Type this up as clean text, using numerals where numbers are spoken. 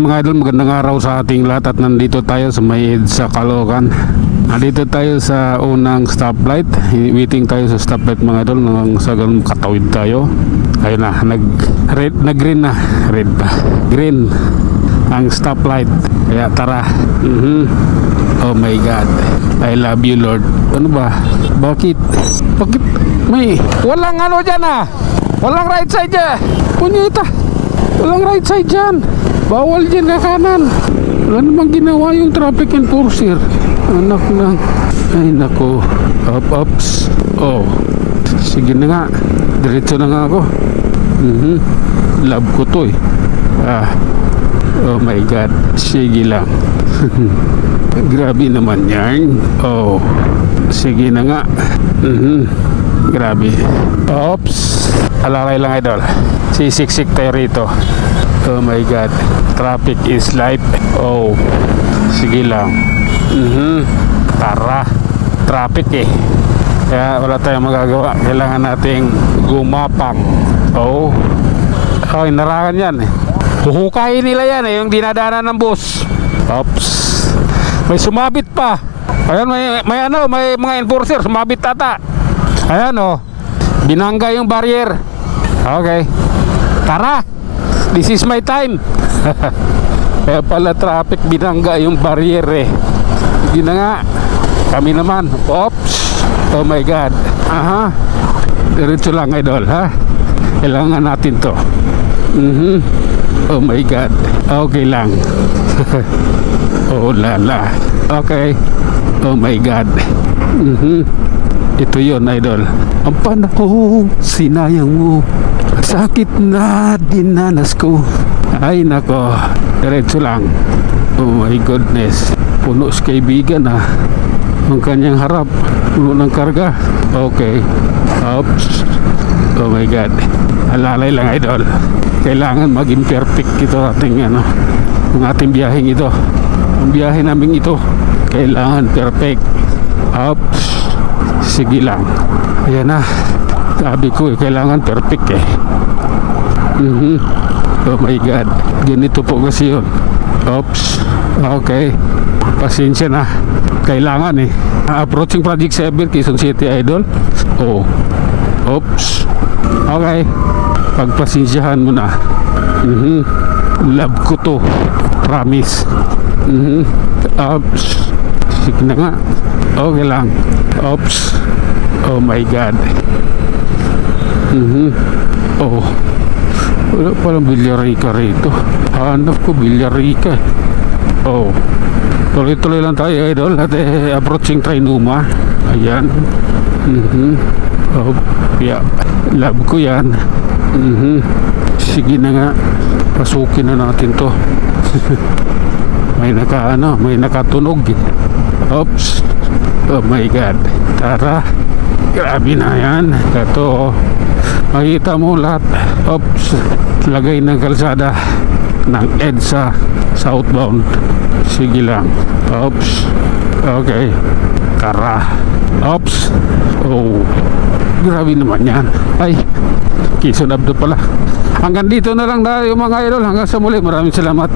mga idol, magandang araw sa ating lahat at nandito tayo sa may EDSA Caloocan. Nandito tayo sa unang stoplight. Waiting tayo sa stoplight mga idol nang sa ganun katawid tayo. Ayun na, nag-green na. Red pa. Green ang stoplight. Kaya tara. Oh my God. I love you Lord. Ano ba? Bakit? May walang ano dyan ah. Walang right side dyan. Punyita. Walang right side dyan. Bawal dyan ka kanan. Wala namang ginawa yung traffic enforcer. Anak na. Ay nako. Ups. Oh. Sige na nga. Diretso na nga ako. Love ko to eh. Oh my God. Sige lang. Grabe naman yan. Oh. Sige na nga. Grabe. Oops. Alalay lang idol. Sisiksik tayo rito. Oh my God. Traffic is life. Oh. Sige lang. Tara. Traffic eh. Kaya wala tayong magagawa. Kailangan nating gumapang. Oh. Oh, inarangan yan eh. Huhukayin nila yan eh. Yung dinadaanan ng bus. Oops. May sumabit pa. Ayan, may mga enforcer sumabit tata. Ayan oh. Binangga yung barrier. Okay. Tara. This is my time. Kaya pala traffic binangga yung barrier eh. Hindi na nga. Kami naman. Oops. Oh my God. Aha. Diretso lang idol ha. Kailangan natin to. Oh my God. Okay lang. Oh lala. Okay. Oh my God. Ito yon idol. Ang panahon sinayang mo. Sakit na dinanas ko. Ay nako. Diretso lang. Oh my goodness. Puno sa kaibigan ah. Ang kanyang harap. Puno ng karga. Okay. Oops. Oh my God. Alalay lang idol. Kailangan maging perfect ito ating ano. Ang ating biyaheng ito. Ang biyahe namin ito. Kailangan perfect. Oops. Sige lang. Ayan na. Sabi ko kailangan perfect eh. Oh my God. Ganito po kasi yun. Oops. Okay. Pasensya na. Kailangan eh. Approaching Project 7 Quezon City idol. Oh. Oops. Okay. Pagpasensyahan mo na. Love ko to. Promise. Oops. Sige na nga. Okay lang. Oops. Oh my God. Oh. Wala palang Villarica rito. Hanap ko Villarica. Oh. Tuloy-tuloy lang tayo idol. At approaching Trinuma. Ayan. Oh. Yeah. Love ko yan. Sige na nga. Pasukin na natin to. May nakatunog eh. Oops. Oh my God. Tara. Grabe na yan. Ito. Makita mo lahat. Oops. Lagay ng kalsada ng EDSA southbound. Sige lang. Oops. Okay. Tara. Oops. Oh. Grabe naman yan. Ay. Quezon Abdo pala. Hanggang dito na lang tayo mga idol. Hanggang sa muli. Maraming salamat.